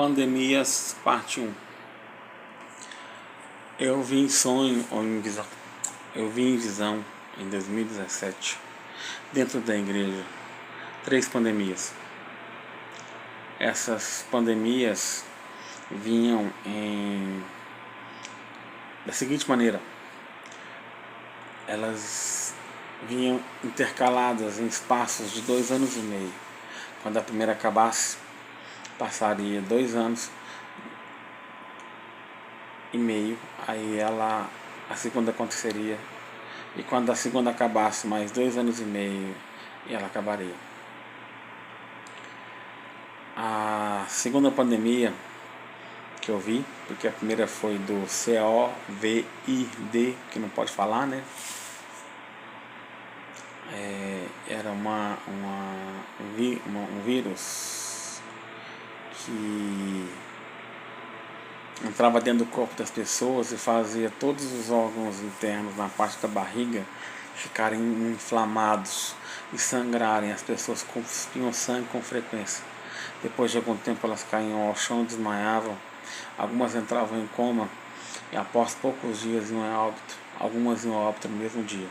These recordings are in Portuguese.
Pandemias, parte 1. Eu vi em sonho ou em visão. Eu vi em visão em 2017, dentro da igreja, 3 pandemias. Essas pandemias vinham da seguinte maneira: elas vinham intercaladas em espaços de 2 anos e meio. Quando a primeira acabasse, passaria 2 anos e meio, aí a segunda aconteceria, e quando a segunda acabasse, mais 2 anos e meio, e ela acabaria. A segunda pandemia que eu vi, porque a primeira foi do COVID, que não pode falar, né? Era um vírus que entrava dentro do corpo das pessoas e fazia todos os órgãos internos na parte da barriga ficarem inflamados e sangrarem. As pessoas cuspiam sangue com frequência. Depois de algum tempo elas caíam ao chão e desmaiavam. Algumas entravam em coma e após poucos dias iam a óbito. Algumas iam a óbito no mesmo dia.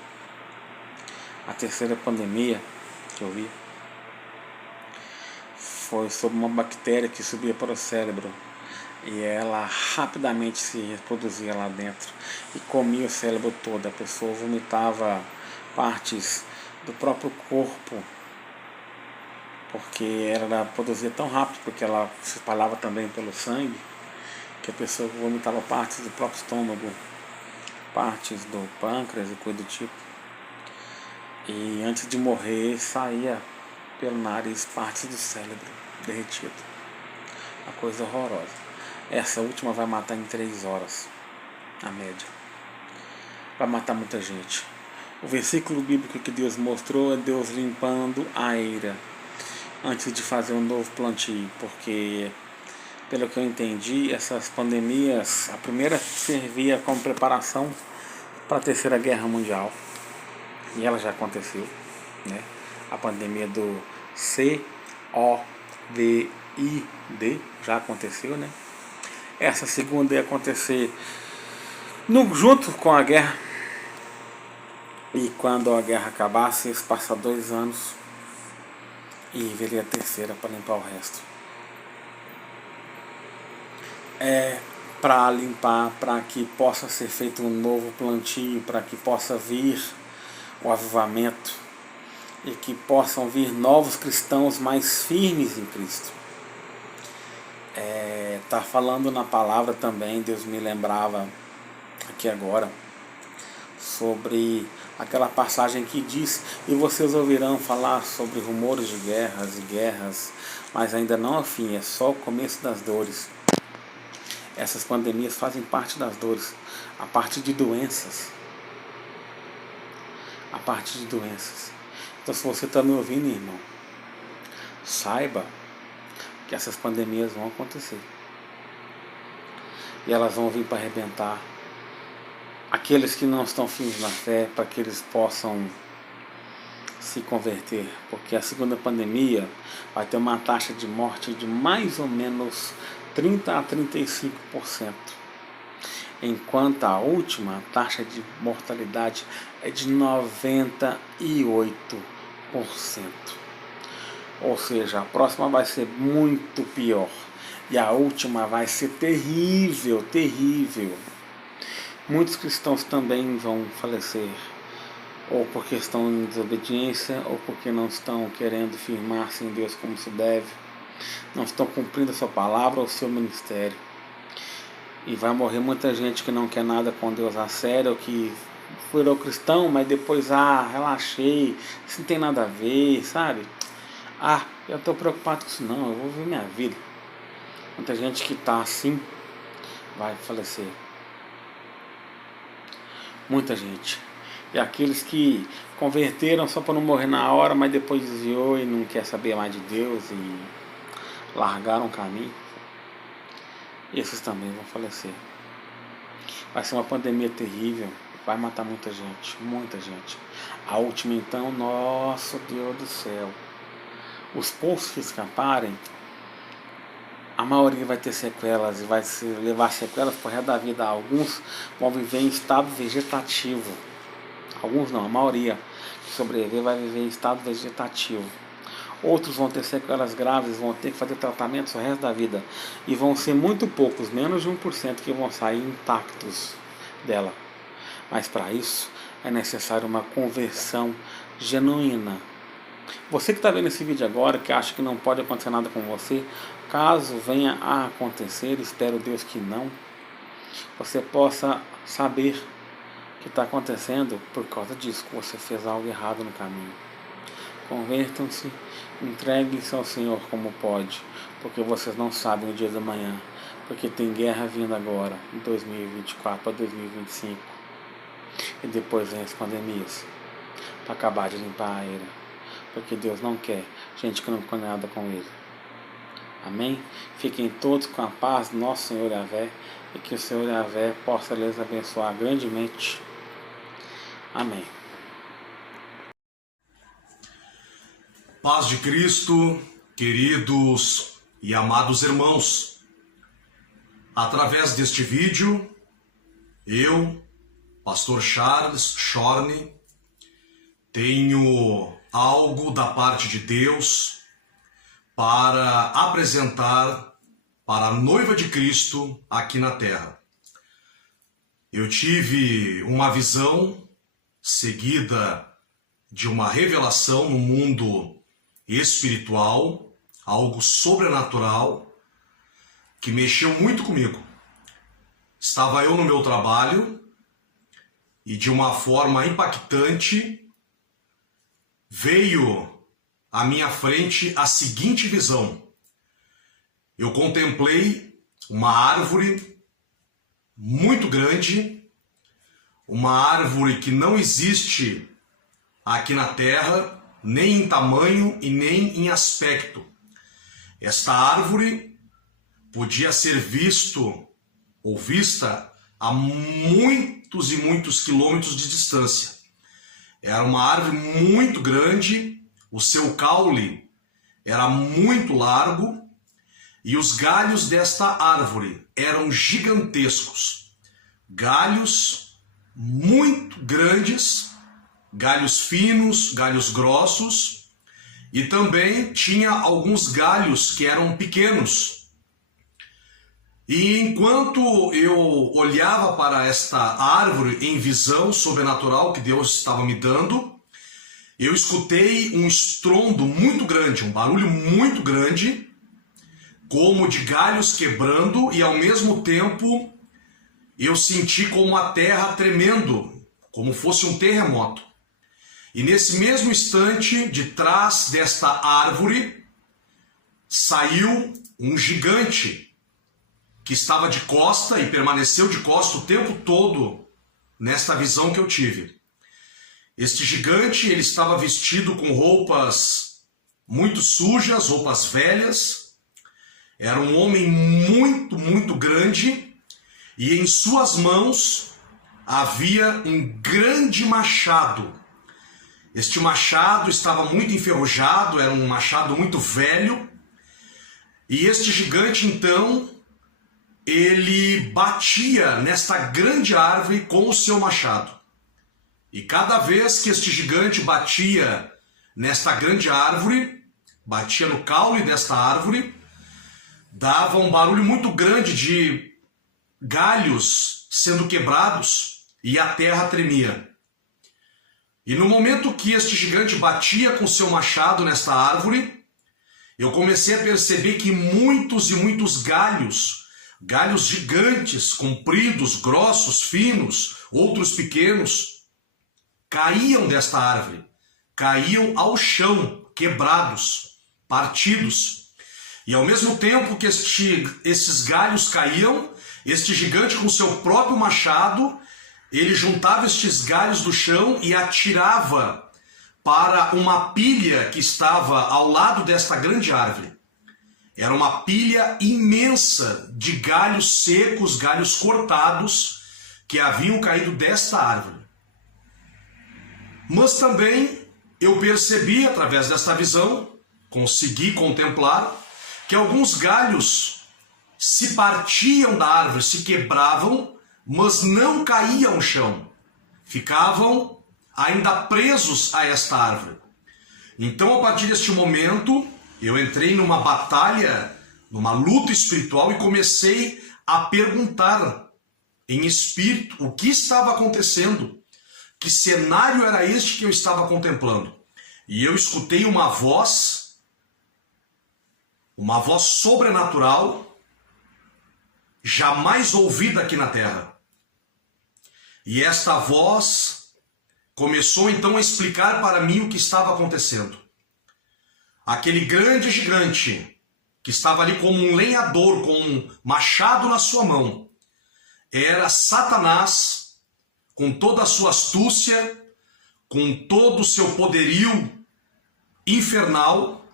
A terceira pandemia que eu vi foi sobre uma bactéria que subia para o cérebro e ela rapidamente se reproduzia lá dentro e comia o cérebro todo. A pessoa vomitava partes do próprio corpo, porque ela produzia tão rápido, porque ela se espalhava também pelo sangue, que a pessoa vomitava partes do próprio estômago, partes do pâncreas e coisa do tipo. E antes de morrer, saía pelo nariz partes do cérebro derretido. Uma coisa horrorosa. Essa última vai matar em 3 horas, a média. Vai matar muita gente. O versículo bíblico que Deus mostrou é Deus limpando a eira antes de fazer um novo plantio, porque, pelo que eu entendi, essas pandemias, a primeira servia como preparação para a Terceira Guerra Mundial, e ela já aconteceu, né? A pandemia do COVID já aconteceu, né? Essa segunda ia acontecer junto com a guerra, e quando a guerra acabasse, isso passa 2 anos e viria a terceira para limpar o resto. Para limpar, para que possa ser feito um novo plantio, para que possa vir o avivamento e que possam vir novos cristãos mais firmes em Cristo. Tá falando na palavra também, Deus me lembrava aqui agora sobre aquela passagem que diz: e vocês ouvirão falar sobre rumores de guerras e guerras, mas ainda não é o fim, é só o começo das dores. Essas pandemias fazem parte das dores, a parte de doenças. Então, se você está me ouvindo, irmão, saiba que essas pandemias vão acontecer. E elas vão vir para arrebentar aqueles que não estão firmes na fé, para que eles possam se converter. Porque a segunda pandemia vai ter uma taxa de morte de mais ou menos 30 a 35%. Enquanto a última taxa de mortalidade é de 98%. Ou seja, a próxima vai ser muito pior. E a última vai ser terrível, terrível. Muitos cristãos também vão falecer, ou porque estão em desobediência, ou porque não estão querendo firmar-se em Deus como se deve, não estão cumprindo a sua palavra ou o seu ministério. E vai morrer muita gente que não quer nada com Deus a sério, ou que virou cristão, mas depois, relaxei, isso não tem nada a ver, sabe? Eu estou preocupado com isso não, eu vou viver minha vida. Muita gente que está assim vai falecer. Muita gente. E aqueles que converteram só para não morrer na hora, mas depois desviou e não quer saber mais de Deus e largaram o caminho, esses também vão falecer. Vai ser uma pandemia terrível, vai matar muita gente, muita gente. A última então, nosso Deus do céu, os poucos que escaparem, a maioria vai ter sequelas e vai levar sequelas por resto da vida. Alguns vão viver em estado vegetativo. Alguns não, a maioria que sobreviver vai viver em estado vegetativo. Outros vão ter sequelas graves, vão ter que fazer tratamentos o resto da vida. E vão ser muito poucos, menos de 1%, que vão sair intactos dela. Mas para isso é necessário uma conversão genuína. Você que está vendo esse vídeo agora, que acha que não pode acontecer nada com você, caso venha a acontecer, espero Deus que não, você possa saber que está acontecendo por causa disso, que você fez algo errado no caminho. Convertam-se, entreguem-se ao Senhor como pode, porque vocês não sabem o dia da manhã, porque tem guerra vindo agora, em 2024 para 2025, e depois vem as pandemias, para acabar de limpar a era, porque Deus não quer gente que não tem nada com Ele. Amém? Fiquem todos com a paz do nosso Senhor Yahvé, e que o Senhor Yahvé possa lhes abençoar grandemente. Amém. Paz de Cristo, queridos e amados irmãos. Através deste vídeo, eu, Pastor Charles Schorne, tenho algo da parte de Deus para apresentar para a noiva de Cristo aqui na terra. Eu tive uma visão seguida de uma revelação no mundo espiritual, algo sobrenatural, que mexeu muito comigo. Estava eu no meu trabalho e de uma forma impactante veio à minha frente a seguinte visão. Eu contemplei uma árvore muito grande, uma árvore que não existe aqui na Terra, nem em tamanho e nem em aspecto. Esta árvore podia ser vista a muitos e muitos quilômetros de distância. Era uma árvore muito grande, o seu caule era muito largo e os galhos desta árvore eram gigantescos. Galhos muito grandes, galhos finos, galhos grossos, e também tinha alguns galhos que eram pequenos. E enquanto eu olhava para esta árvore em visão sobrenatural que Deus estava me dando, eu escutei um estrondo muito grande, um barulho muito grande, como de galhos quebrando, e ao mesmo tempo eu senti como a terra tremendo, como fosse um terremoto. E nesse mesmo instante, de trás desta árvore, saiu um gigante que estava de costa e permaneceu de costa o tempo todo nesta visão que eu tive. Este gigante, ele estava vestido com roupas muito sujas, roupas velhas. Era um homem muito grande e em suas mãos havia um grande machado. Este machado estava muito enferrujado, era um machado muito velho, e este gigante então, ele batia nesta grande árvore com o seu machado. E cada vez que este gigante batia nesta grande árvore, batia no caule desta árvore, dava um barulho muito grande de galhos sendo quebrados e a terra tremia. E no momento que este gigante batia com seu machado nesta árvore, eu comecei a perceber que muitos e muitos galhos gigantes, compridos, grossos, finos, outros pequenos, caíam desta árvore, caíam ao chão, quebrados, partidos. E ao mesmo tempo que esses galhos caíam, este gigante com seu próprio machado, ele juntava estes galhos do chão e atirava para uma pilha que estava ao lado desta grande árvore. Era uma pilha imensa de galhos secos, galhos cortados, que haviam caído desta árvore. Mas também eu percebi, através desta visão, consegui contemplar, que alguns galhos se partiam da árvore, se quebravam, mas não caíam ao chão. Ficavam ainda presos a esta árvore. Então, a partir deste momento, eu entrei numa batalha, numa luta espiritual e comecei a perguntar em espírito o que estava acontecendo, que cenário era este que eu estava contemplando. E eu escutei uma voz sobrenatural, jamais ouvida aqui na terra. E esta voz começou então a explicar para mim o que estava acontecendo. Aquele grande gigante que estava ali como um lenhador, com um machado na sua mão, era Satanás, com toda a sua astúcia, com todo o seu poderio infernal,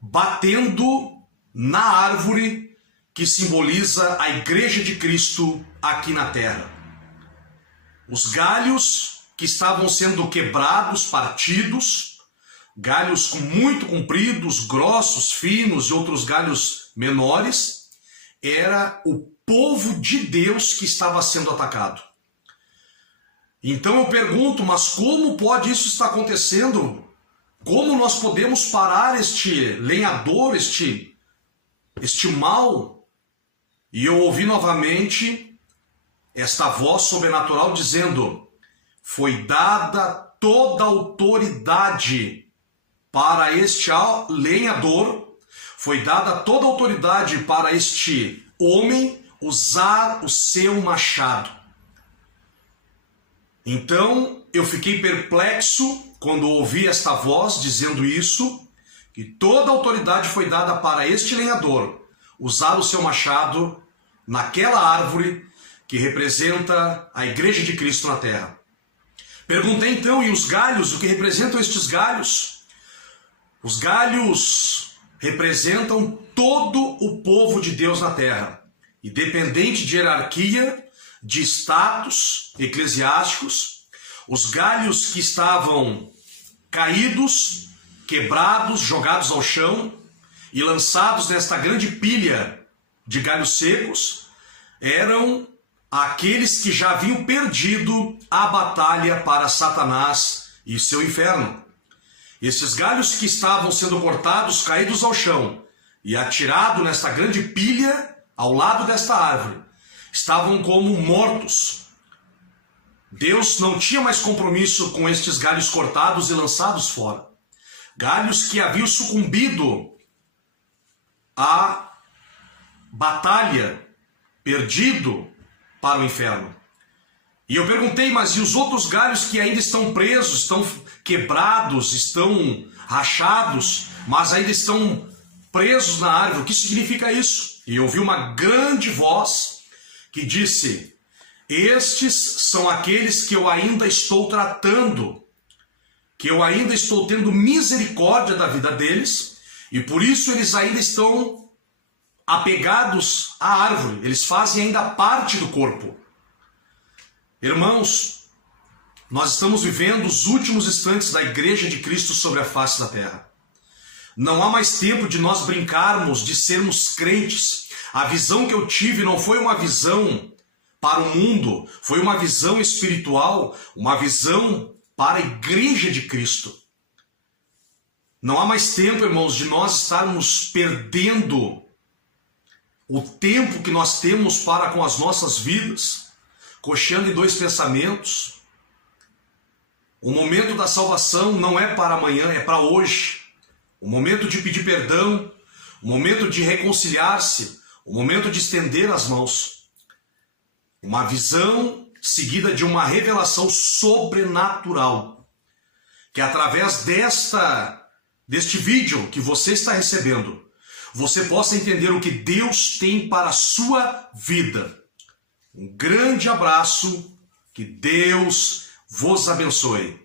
batendo na árvore que simboliza a Igreja de Cristo aqui na terra. Os galhos que estavam sendo quebrados, partidos, galhos muito compridos, grossos, finos e outros galhos menores, era o povo de Deus que estava sendo atacado. Então eu pergunto, mas como pode isso estar acontecendo? Como nós podemos parar este lenhador, este mal? E eu ouvi novamente esta voz sobrenatural dizendo: foi dada toda a autoridade para este lenhador, foi dada toda a autoridade para este homem usar o seu machado. Então eu fiquei perplexo quando ouvi esta voz dizendo isso, que toda a autoridade foi dada para este lenhador usar o seu machado naquela árvore que representa a Igreja de Cristo na terra. Perguntei então, e os galhos, o que representam estes galhos? Os galhos representam todo o povo de Deus na terra, independente de hierarquia, de status eclesiásticos. Os galhos que estavam caídos, quebrados, jogados ao chão e lançados nesta grande pilha de galhos secos, eram aqueles que já haviam perdido a batalha para Satanás e seu inferno. Esses galhos que estavam sendo cortados, caídos ao chão e atirados nesta grande pilha ao lado desta árvore, estavam como mortos. Deus não tinha mais compromisso com estes galhos cortados e lançados fora. Galhos que haviam sucumbido à batalha, perdido para o inferno. E eu perguntei, mas e os outros galhos que ainda estão presos, estão quebrados, estão rachados, mas ainda estão presos na árvore? O que significa isso? E eu ouvi uma grande voz que disse: estes são aqueles que eu ainda estou tratando, que eu ainda estou tendo misericórdia da vida deles, e por isso eles ainda estão apegados à árvore, eles fazem ainda parte do corpo. Irmãos, nós estamos vivendo os últimos instantes da Igreja de Cristo sobre a face da terra. Não há mais tempo de nós brincarmos, de sermos crentes. A visão que eu tive não foi uma visão para o mundo, foi uma visão espiritual, uma visão para a Igreja de Cristo. Não há mais tempo, irmãos, de nós estarmos perdendo o tempo que nós temos para com as nossas vidas, cocheando em dois pensamentos. O momento da salvação não é para amanhã, é para hoje. O momento de pedir perdão, o momento de reconciliar-se, o momento de estender as mãos. Uma visão seguida de uma revelação sobrenatural, que através deste vídeo que você está recebendo, você possa entender o que Deus tem para a sua vida. Um grande abraço, que Deus vos abençoe.